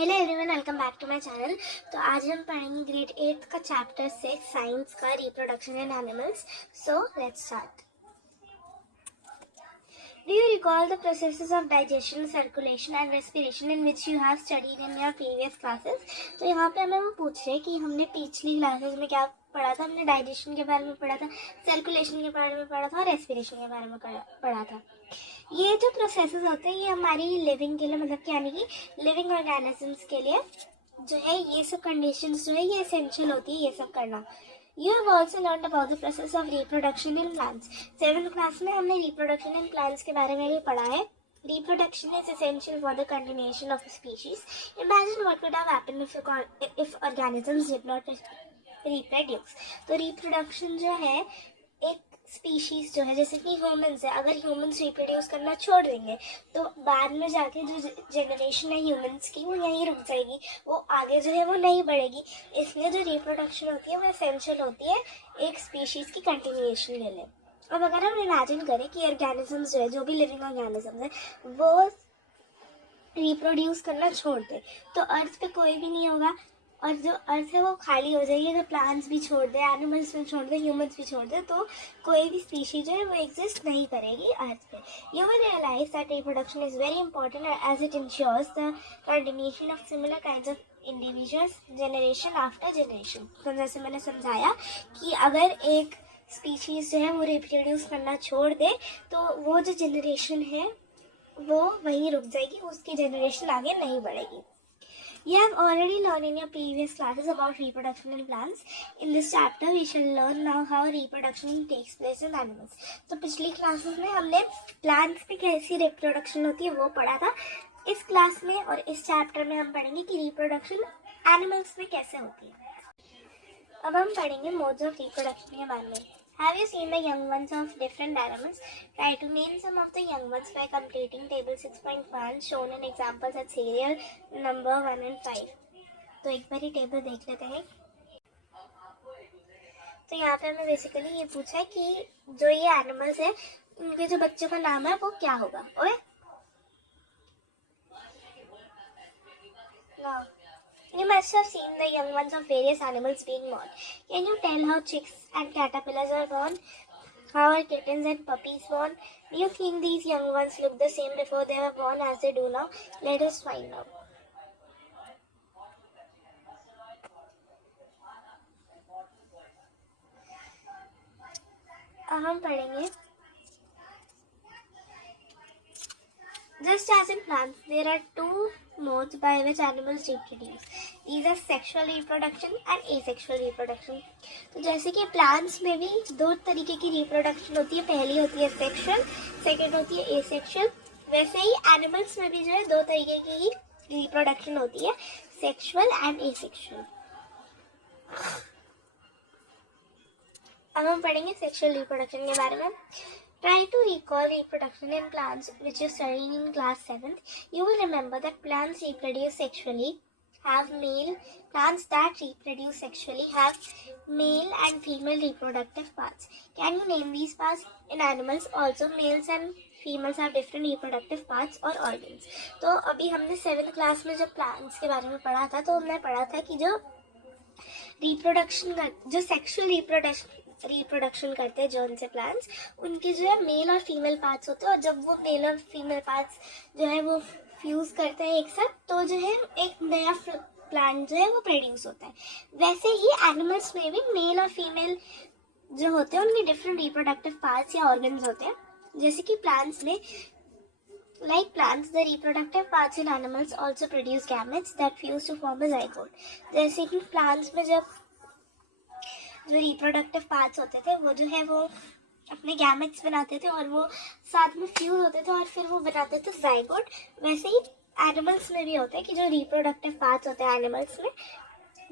Hello everyone, welcome back to my channel. तो आज हम पढ़ेंगे ग्रेड 8 का चैप्टर 6 साइंस का reproduction in animals. So let's start. Do you recall the processes of digestion, circulation and respiration in which you have studied in your previous classes? तो यहाँ पे हमें वो पूछ रहे हैं कि हमने पिछली क्लासेस में क्या पढ़ा था। हमने डाइजेशन के बारे में पढ़ा था, सर्कुलेशन के बारे में पढ़ा था और रेस्पिरेशन के बारे में पढ़ा था। ये जो प्रोसेसेस होते हैं ये हमारी लिविंग के लिए, मतलब कि यानी कि लिविंग ऑर्गेनिजम्स के लिए जो है ये सब कंडीशंस जो है ये एसेंशियल होती है ये सब करना। You have also learned about the process of reproduction in plants. 7th class में हमने reproduction in plants के बारे में भी पढ़ा है। Reproduction is essential for the continuation of a species. Imagine what could have happened if organisms did not reproduce. तो reproduction जो है एक स्पीशीज जो है, जैसे कि ह्यूमंस है, अगर ह्यूमंस रिप्रोड्यूस करना छोड़ देंगे तो बाद में जाके जो जनरेशन है ह्यूमंस की वो यहीं रुक जाएगी, वो आगे जो है वो नहीं बढ़ेगी। इसलिए जो रिप्रोडक्शन होती है वो एसेंशियल होती है एक स्पीशीज की कंटिन्यूएशन के लिए। अब अगर हम इमेजिन करें कि ऑर्गेनिजम्स जो है, जो भी लिविंग ऑर्गेनिजम्स है, वो रिप्रोड्यूस करना छोड़ दे तो अर्थ पे कोई भी नहीं होगा और जो अर्थ है वो खाली हो जाएगी। अगर प्लांट्स भी छोड़ दे, एनिमल्स भी छोड़ दे, ह्यूमंस भी छोड़ दे तो कोई भी स्पीशीज जो है वो एग्जिस्ट नहीं करेगी अर्थ पे। You will realize that reproduction is very important as it ensures the continuation of similar kinds of individuals generation after generation। तो जैसे मैंने समझाया कि अगर एक स्पीशीज जो है वो रिप्रोड्यूस करना छोड़ दे तो वो जो जनरेशन है वो वहीं रुक जाएगी, उसकी जनरेशन आगे नहीं बढ़ेगी। You have already learned in your previous classes about reproduction in plants. In this chapter, we shall learn now how reproduction takes place in animals. तो पिछली क्लासेस में हमने प्लांट्स में कैसी रिप्रोडक्शन होती है वो पढ़ा था। इस क्लास में और इस चैप्टर में हम पढ़ेंगे कि रिप्रोडक्शन एनिमल्स में कैसे होती है। अब हम पढ़ेंगे मोड्स ऑफ रिप्रोडक्शन के बारे में। Have you seen the young ones of different animals? Try to name some of the young ones by completing table 6.1 shown in examples at serial number 1 and 5. तो एक बार ही टेबल देख लेते हैं। तो यहाँ पे हमें बेसिकली ये पूछा है कि जो ये एनिमल्स है उनके जो बच्चों का नाम है वो क्या होगा। ओए ना, You must have seen the young ones of various animals being born. Can you tell how chicks and caterpillars are born? How are kittens and puppies born? Do you think these young ones look the same before they were born as they do now? Let us find out. अब हम पढ़ेंगे Just as in plants, there are two modes by which animals reproduce. These are sexual reproduction and asexual reproduction. तो जैसे कि plants में भी दो तरीके की रिप्रोडक्शन होती है, पहली होती है सेक्सुअल, सेकंड होती है एसेक्सुअल। वैसे ही एनिमल्स में भी जो है दो तरीके की ही रिप्रोडक्शन होती है, सेक्सुअल एंड एसेक्सुअल। अब हम पढ़ेंगे सेक्सुअल रिप्रोडक्शन के बारे में। Try to recall reproduction in plants which you studied in class 7th. You will remember that plants reproduce sexually have male plants that reproduce sexually have male and female reproductive parts. Can you name these parts? In animals also males and females have different reproductive parts or organs. तो अभी हमने 7th class में जब plants के बारे में पढ़ा था तो हमने पढ़ा था कि जो रिप्रोडक्शन जो सेक्सुअल रिप्रोडक्शन करते हैं जो उनसे प्लांट्स, उनके जो है मेल और फीमेल पार्ट्स होते हैं और जब वो मेल और फीमेल पार्ट्स जो है वो फ्यूज करते हैं एक साथ तो जो है एक नया प्लांट जो है वो प्रोड्यूस होता है। वैसे ही एनिमल्स में भी मेल और फीमेल जो होते हैं उनके डिफरेंट रिप्रोडक्टिव पार्ट्स या ऑर्गन्स होते हैं। जैसे कि प्लांट्स में Like plants, the reproductive parts in animals also produce gametes that fuse to form a zygote. जैसे कि प्लांट्स में जब जो रिप्रोडक्टिव पार्ट्स होते थे वो जो है वो अपने गैमेट्स बनाते थे और वो साथ में फ्यूज होते थे और फिर वो बनाते थे जाइगोट। वैसे ही एनिमल्स में भी होता है कि जो रिप्रोडक्टिव पार्ट्स होते हैं एनिमल्स में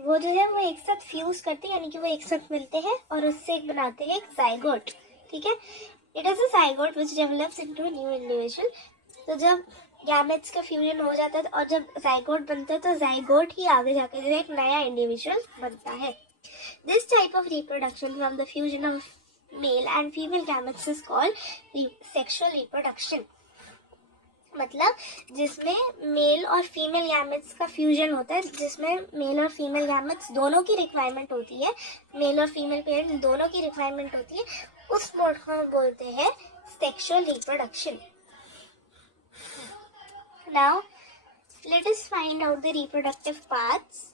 वो जो है वो एक साथ फ्यूज करते हैं, यानी कि वो एक साथ मिलते हैं और उससे एक बनाते हैं एक जाइगोट। ठीक है, it is a zygote which develops into a new individual. तो जब गैमेट्स का फ्यूजन हो जाता है और जब जाइगोट बनता है तो जाइगोट ही आगे जाके जो एक नया इंडिविजुअल बनता है। This type of reproduction from the fusion of male and female gametes is called sexual reproduction. मतलब जिसमें मेल और फीमेल गैमेट्स का फ्यूजन होता है, जिसमें मेल और फीमेल गैमेट्स दोनों की रिक्वायरमेंट होती है, मेल और फीमेल पेरेंट दोनों की रिक्वायरमेंट होती है, उस मोड को हम बोलते हैं sexual reproduction. Now let us find out the reproductive parts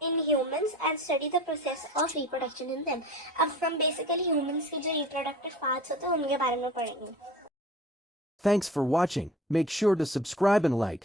in humans and study the process of reproduction in them. अब हम basically humans के जो reproductive parts होते हैं उनके बारे में पढ़ेंगे. Thanks for watching. Make sure to subscribe and like.